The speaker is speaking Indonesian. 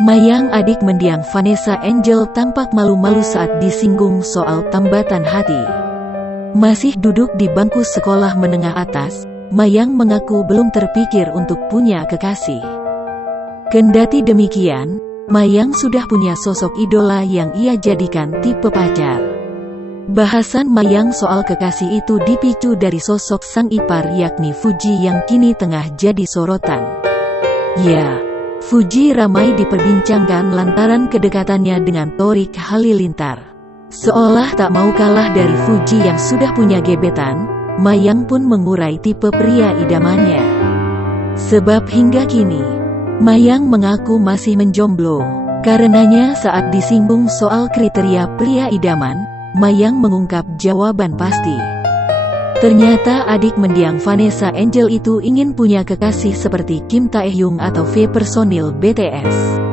Mayang, adik mendiang Vanessa Angel, tampak malu-malu saat disinggung soal tambatan hati. Masih duduk di bangku sekolah menengah atas, Mayang mengaku belum terpikir untuk punya kekasih. Kendati demikian, Mayang sudah punya sosok idola yang ia jadikan tipe pacar. Bahasan Mayang soal kekasih itu dipicu dari sosok sang ipar yakni Fuji yang kini tengah jadi sorotan. Ya, Fuji ramai diperbincangkan lantaran kedekatannya dengan Torik Halilintar. Seolah tak mau kalah dari Fuji yang sudah punya gebetan, Mayang pun mengurai tipe pria idamannya. Sebab hingga kini, Mayang mengaku masih menjomblo. Karenanya saat disinggung soal kriteria pria idaman, Mayang mengungkap jawaban pasti. Ternyata adik mendiang Vanessa Angel itu ingin punya kekasih seperti Kim Taehyung atau V personil BTS.